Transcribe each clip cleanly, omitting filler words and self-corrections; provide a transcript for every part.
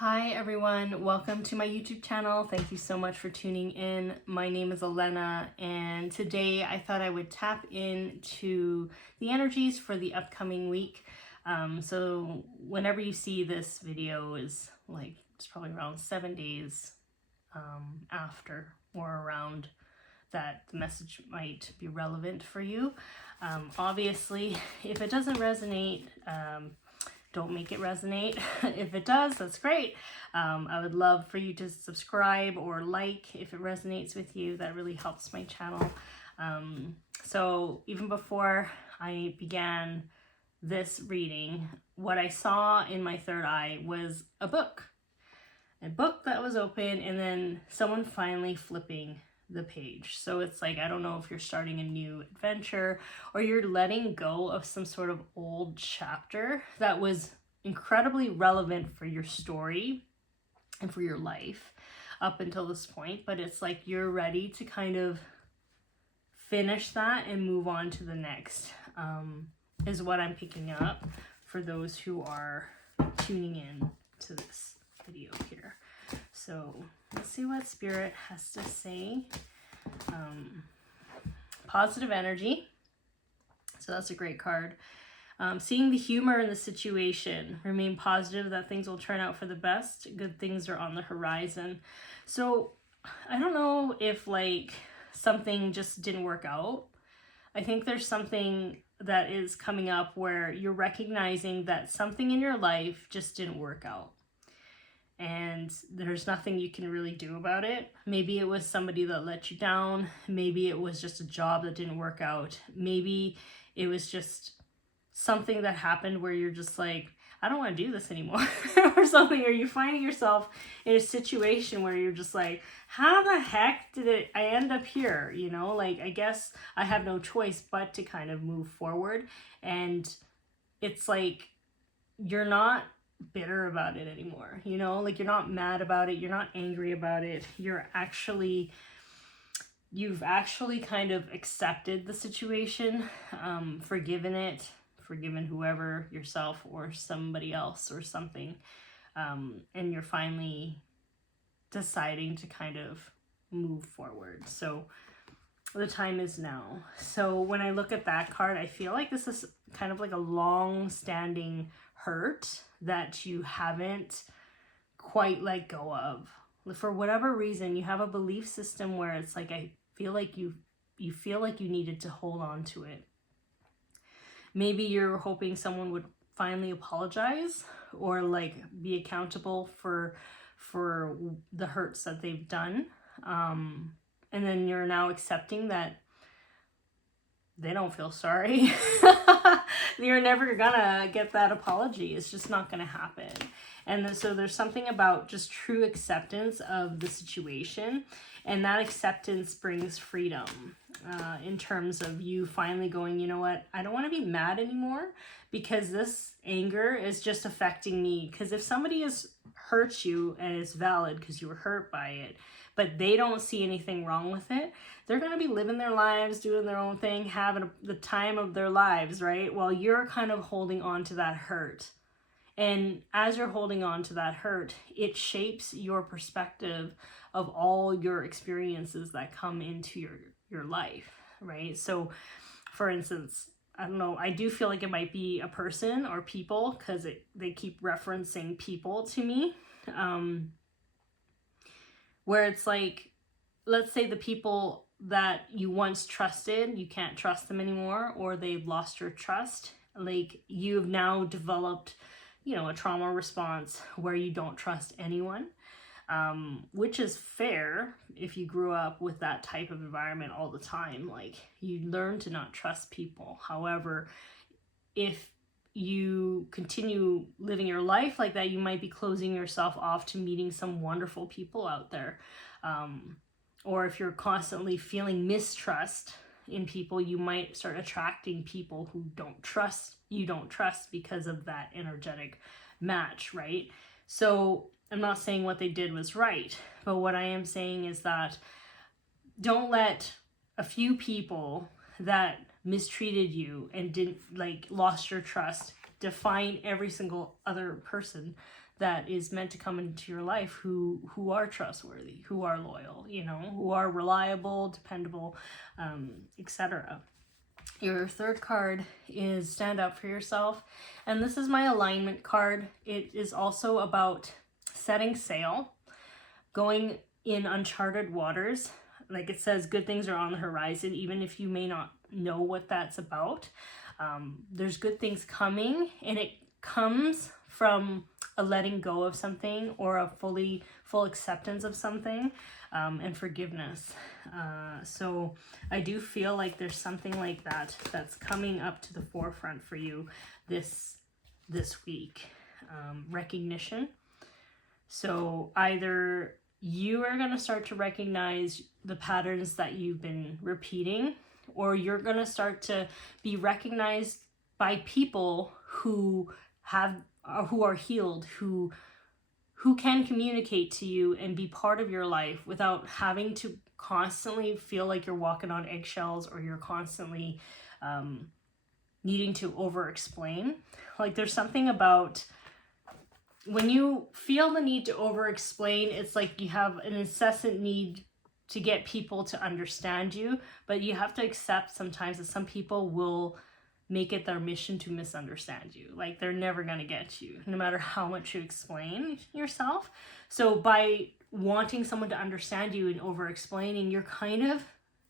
Hi everyone, welcome to my YouTube channel. Thank you so much for tuning in. My name is Ellena, and today I thought I would tap into the energies for the upcoming week. So whenever you see this video is like, it's probably around 7 days after or around that the message might be relevant for you. Obviously, if it doesn't resonate, don't make it resonate. If it does, that's great. I would love for you to subscribe or like if it resonates with you. That really helps my channel. So even before I began this reading, what I saw in my third eye was a book that was open, and then someone finally flipping the page. So it's like, I don't know if you're starting a new adventure or you're letting go of some sort of old chapter that was incredibly relevant for your story and for your life up until this point, but it's like you're ready to kind of finish that and move on to the next, is what I'm picking up for those who are tuning in to this video here. So let's see what Spirit has to say. Positive energy. So that's a great card. Seeing the humor in the situation. Remain positive that things will turn out for the best. Good things are on the horizon. So I don't know if like something just didn't work out. I think there's something that is coming up where you're recognizing that something in your life just didn't work out. And there's nothing you can really do about it. Maybe it was somebody that let you down. Maybe it was just a job that didn't work out. Maybe it was just something that happened where you're just like, I don't want to do this anymore or something. Or you finding yourself in a situation where you're just like, how the heck did I end up here? You know, like, I guess I have no choice but to kind of move forward. And it's like, you're not bitter about it anymore, you know, like you're not mad about it, you're not angry about it, you've actually kind of accepted the situation, forgiven whoever, yourself or somebody else or something, and you're finally deciding to kind of move forward. So the time is now. So when I look at that card, I feel like this is kind of like a long-standing hurt that you haven't quite let go of. For whatever reason, you have a belief system where it's like, I feel like you feel like you needed to hold on to it. Maybe you're hoping someone would finally apologize or like be accountable for the hurts that they've done. And then you're now accepting that they don't feel sorry. You're never gonna get that apology. It's just not gonna happen. And so there's something about just true acceptance of the situation, and that acceptance brings freedom, in terms of you finally going, you know what, I don't want to be mad anymore because this anger is just affecting me. Because if somebody has hurt you and it's valid because you were hurt by it, but they don't see anything wrong with it, they're going to be living their lives, doing their own thing, having the time of their lives, right? While you're kind of holding on to that hurt. And as you're holding on to that hurt, it shapes your perspective of all your experiences that come into your life, right? So, for instance, I don't know, I do feel like it might be a person or people, because they keep referencing people to me, where it's like, let's say the people that you once trusted, you can't trust them anymore, or they've lost your trust. Like, you've now developed, you know, a trauma response where you don't trust anyone, which is fair if you grew up with that type of environment all the time. Like, you learn to not trust people. However, if you continue living your life like that, you might be closing yourself off to meeting some wonderful people out there. Or if you're constantly feeling mistrust in people, you might start attracting people who you don't trust because of that energetic match, right? So I'm not saying what they did was right, but what I am saying is that don't let a few people that mistreated you and didn't, like, lost your trust define every single other person that is meant to come into your life who are trustworthy, who are loyal, you know, who are reliable, dependable, etc. Your third card is stand up for yourself. And this is my alignment card. It is also about setting sail, going in uncharted waters. Like it says, good things are on the horizon, even if you may not know what that's about. There's good things coming, and it comes from a letting go of something or a full acceptance of something, and forgiveness. So I do feel like there's something like that that's coming up to the forefront for you this week. Recognition. So either you are going to start to recognize the patterns that you've been repeating, or you're going to start to be recognized by people who are healed, who can communicate to you and be part of your life without having to constantly feel like you're walking on eggshells, or you're constantly needing to over-explain. Like there's something about when you feel the need to over-explain, it's like you have an incessant need to get people to understand you, but you have to accept sometimes that some people will make it their mission to misunderstand you. Like they're never going to get you, no matter how much you explain yourself. So by wanting someone to understand you and over-explaining, you're kind of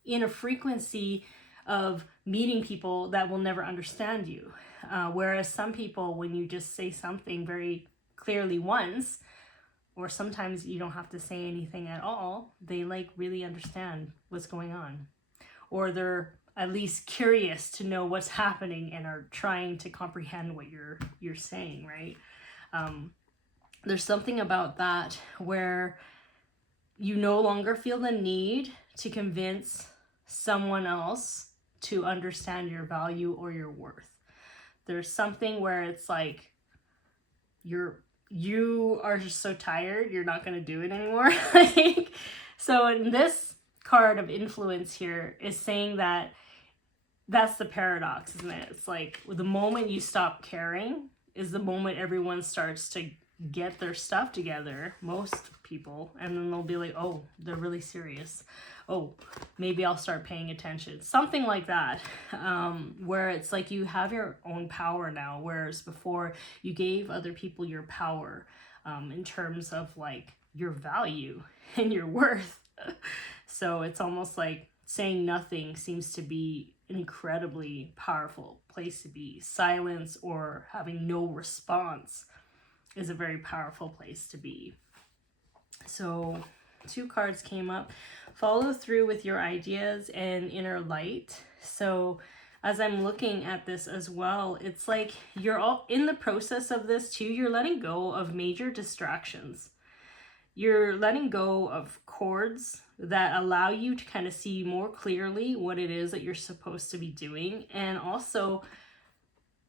in a frequency of meeting people that will never understand you. Whereas some people, when you just say something very clearly once, or sometimes you don't have to say anything at all, they like really understand what's going on. Or they're at least curious to know what's happening and are trying to comprehend what you're saying, right? There's something about that where you no longer feel the need to convince someone else to understand your value or your worth. There's something where it's like you are just so tired, you're not going to do it anymore. So in this card of influence here is saying that that's the paradox, isn't it? It's like the moment you stop caring is the moment everyone starts to get their stuff together, most people, and then they'll be like, oh, they're really serious. Oh, maybe I'll start paying attention. Something like that, where it's like you have your own power now, whereas before you gave other people your power in terms of like your value and your worth. So it's almost like saying nothing seems to be an incredibly powerful place to be. Silence or having no response is a very powerful place to be. So 2 cards came up. Follow through with your ideas and inner light. So as I'm looking at this as well, it's like you're all in the process of this too. You're letting go of major distractions. You're letting go of cords that allow you to kind of see more clearly what it is that you're supposed to be doing. And also,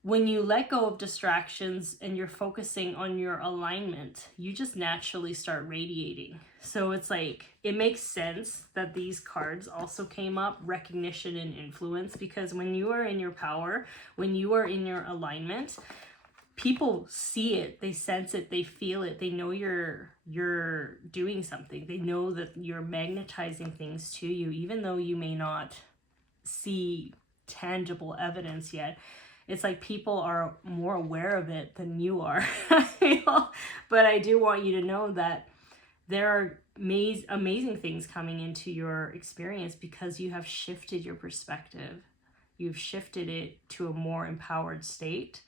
when you let go of distractions and you're focusing on your alignment, you just naturally start radiating. So it's like, it makes sense that these cards also came up, recognition and influence, because when you are in your power, when you are in your alignment, people see it, they sense it, they feel it, they know you're doing something. They know that you're magnetizing things to you, even though you may not see tangible evidence yet. It's like people are more aware of it than you are. But I do want you to know that there are amazing things coming into your experience because you have shifted your perspective. You've shifted it to a more empowered state.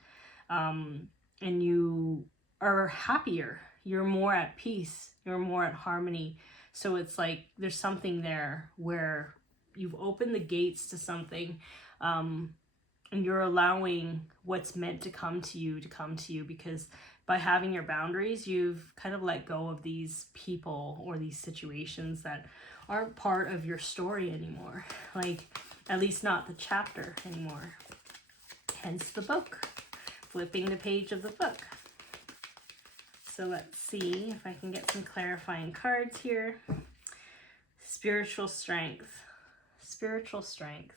And you are happier. You're more at peace. You're more at harmony. So it's like there's something there where you've opened the gates to something, and you're allowing what's meant to come to you because by having your boundaries, you've kind of let go of these people or these situations that aren't part of your story anymore. Like, at least not the chapter anymore. Hence the book. Flipping the page of the book. So let's see if I can get some clarifying cards here. Spiritual strength. Spiritual strength.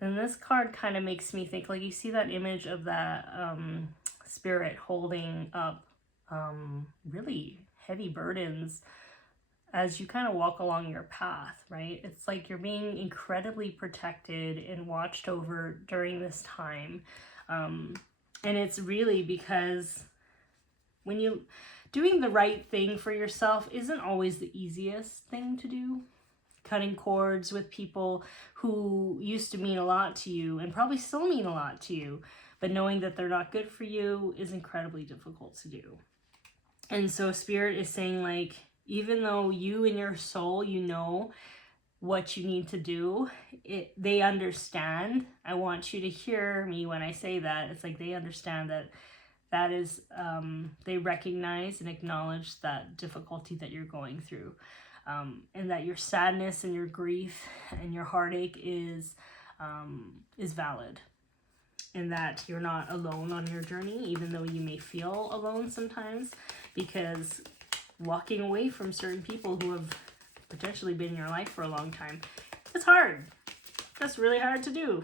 And this card kind of makes me think, like, you see that image of that spirit holding up really heavy burdens as you kind of walk along your path, right? It's like you're being incredibly protected and watched over during this time. And it's really because when you doing the right thing for yourself isn't always the easiest thing to do. Cutting cords with people who used to mean a lot to you and probably still mean a lot to you, but knowing that they're not good for you is incredibly difficult to do. And so Spirit is saying, like, even though you in your soul, you know what you need to do, they understand. I want you to hear me when I say that. It's like they understand that is, they recognize and acknowledge that difficulty that you're going through. And that your sadness and your grief and your heartache is valid. And that you're not alone on your journey, even though you may feel alone sometimes, because walking away from certain people who have potentially been in your life for a long time, it's hard. That's really hard to do.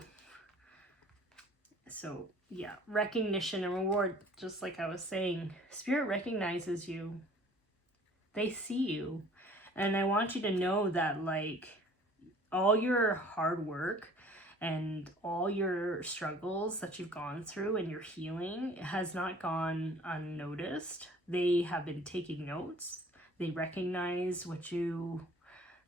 So yeah, recognition and reward, just like I was saying, Spirit recognizes you. They see you. And I want you to know that, like, all your hard work and all your struggles that you've gone through and your healing has not gone unnoticed. They have been taking notes. They recognize what you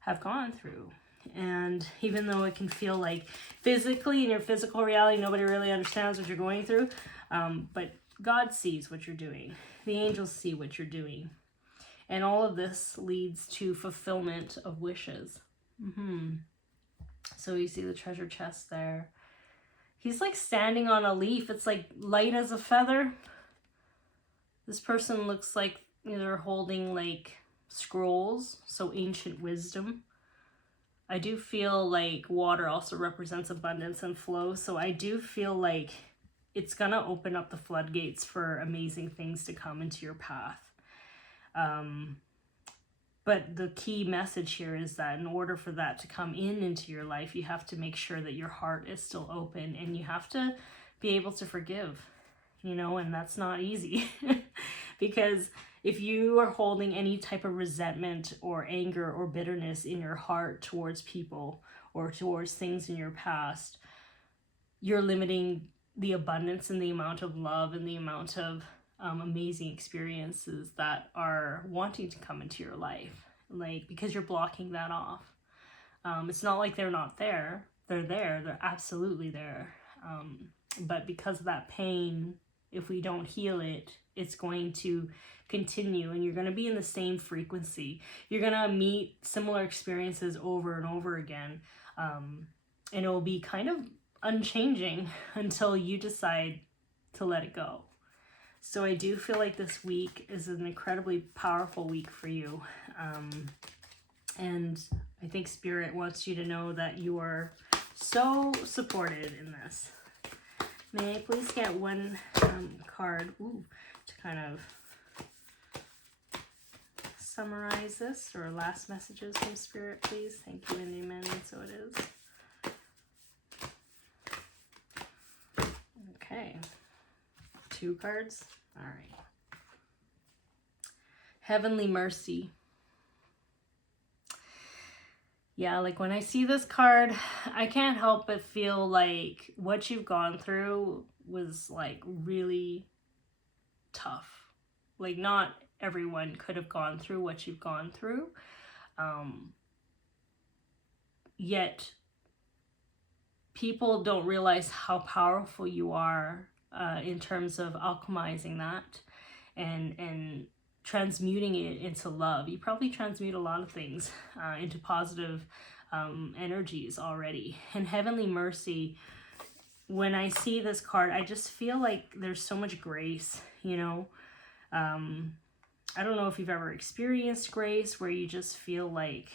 have gone through. And even though it can feel like physically, in your physical reality, nobody really understands what you're going through, but God sees what you're doing. The angels see what you're doing. And all of this leads to fulfillment of wishes. So you see the treasure chest there. He's like standing on a leaf. It's like light as a feather. This person looks like they're holding like scrolls, so ancient wisdom. I do feel like water also represents abundance and flow. So I do feel like it's going to open up the floodgates for amazing things to come into your path. But the key message here is that in order for that to come into your life, you have to make sure that your heart is still open, and you have to be able to forgive, and that's not easy because if you are holding any type of resentment or anger or bitterness in your heart towards people or towards things in your past, you're limiting the abundance and the amount of love and the amount of amazing experiences that are wanting to come into your life, because you're blocking that off. It's not like they're not there. They're there. They're absolutely there. But because of that pain, if we don't heal it, it's going to continue, and you're going to be in the same frequency. You're going to meet similar experiences over and over again. And it will be kind of unchanging until you decide to let it go. So I do feel like this week is an incredibly powerful week for you. And I think Spirit wants you to know that you are so supported in this. May I please get one card to kind of summarize this, or last messages from Spirit, please? Thank you and amen. So it is. Okay. 2 cards. All right. Heavenly Mercy. Yeah, like when I see this card, I can't help but feel like what you've gone through was like really tough. Like not everyone could have gone through what you've gone through. Yet people don't realize how powerful you are in terms of alchemizing that and transmuting it into love. You probably transmute a lot of things into positive energies already. And Heavenly Mercy, when I see this card, I just feel like there's so much grace, I don't know if you've ever experienced grace, where you just feel like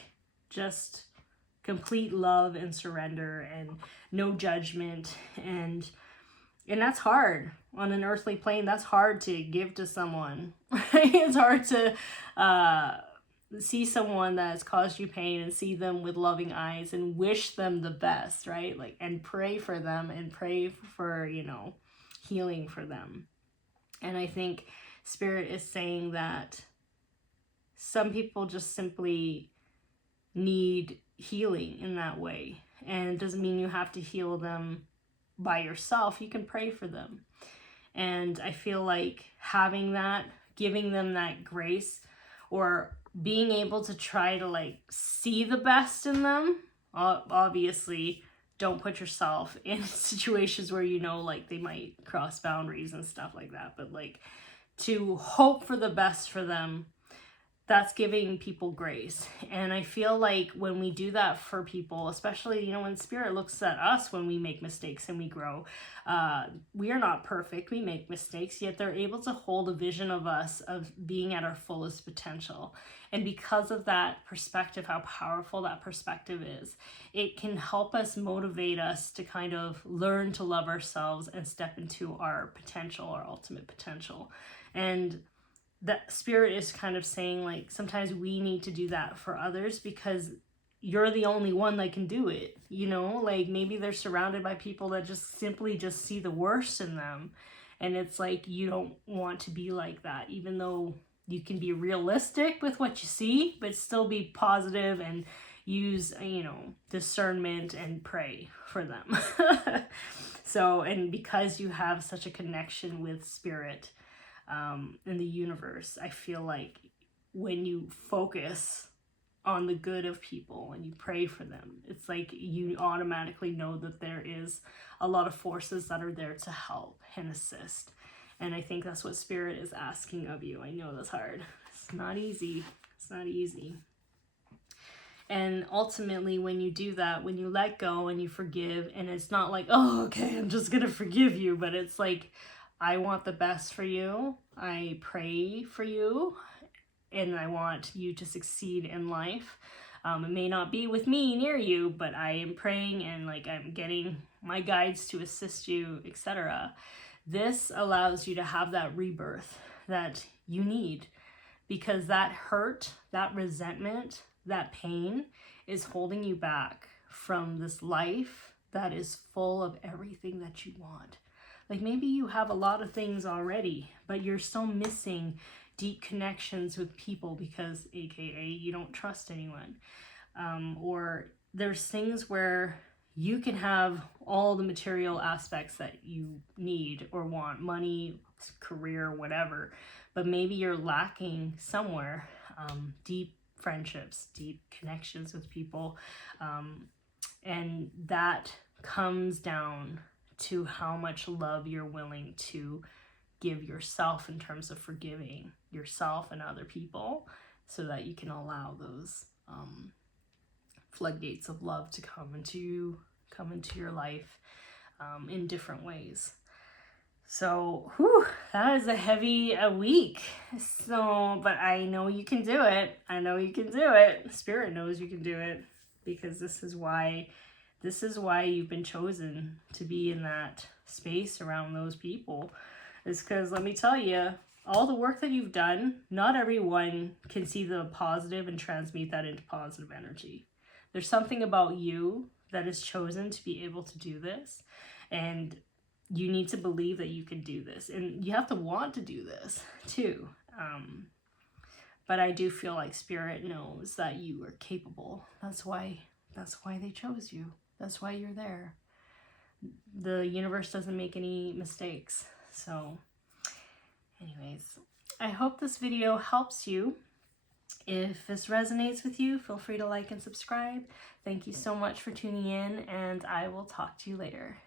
just complete love and surrender and no judgment, and that's hard on an earthly plane. That's hard to give to someone. It's hard to see someone that has caused you pain and see them with loving eyes and wish them the best, right? Like, and pray for them and pray for, healing for them. And I think Spirit is saying that some people just simply need healing in that way. And it doesn't mean you have to heal them by yourself. You can pray for them. And I feel like having that, giving them that grace, or being able to try to like see the best in them. Obviously, don't put yourself in situations where you know like they might cross boundaries and stuff like that. But like to hope for the best for them, that's giving people grace. And I feel like when we do that for people, especially, you know, when Spirit looks at us when we make mistakes and we grow, we are not perfect. We make mistakes, yet they're able to hold a vision of us of being at our fullest potential. And because of that perspective, how powerful that perspective is, it can help us, motivate us to kind of learn to love ourselves and step into our potential, our ultimate potential. And that Spirit is kind of saying like sometimes we need to do that for others because you're the only one that can do it, you know, like maybe they're surrounded by people that just simply just see the worst in them, and it's like you don't want to be like that, even though you can be realistic with what you see, but still be positive and use, you know, discernment and pray for them. So, and because you have such a connection with Spirit in the universe, I feel like when you focus on the good of people and you pray for them, it's like you automatically know that there is a lot of forces that are there to help and assist. And I think that's what Spirit is asking of you. I know that's hard. It's not easy. It's not easy. And ultimately, when you do that, when you let go and you forgive, and it's not like, oh, okay, I'm just going to forgive you, but it's like, I want the best for you. I pray for you, and I want you to succeed in life. It may not be with me near you, but I am praying and like I'm getting my guides to assist you, etc. This allows you to have that rebirth that you need, because that hurt, that resentment, that pain is holding you back from this life that is full of everything that you want. Like maybe you have a lot of things already, but you're still missing deep connections with people because AKA you don't trust anyone. Or there's things where you can have all the material aspects that you need or want, money, career, whatever, but maybe you're lacking somewhere, deep friendships, deep connections with people. And that comes down to how much love you're willing to give yourself in terms of forgiving yourself and other people, so that you can allow those floodgates of love to come into your life in different ways. So, that is a heavy week. So, but I know you can do it. I know you can do it. Spirit knows you can do it, because this is why you've been chosen to be in that space around those people. Is because, let me tell you, all the work that you've done, not everyone can see the positive and transmute that into positive energy. There's something about you that is chosen to be able to do this, and you need to believe that you can do this, and you have to want to do this too. But I do feel like Spirit knows that you are capable. That's why they chose you. That's why you're there. The universe doesn't make any mistakes. So anyways, I hope this video helps you. If this resonates with you, feel free to like and subscribe. Thank you so much for tuning in, and I will talk to you later.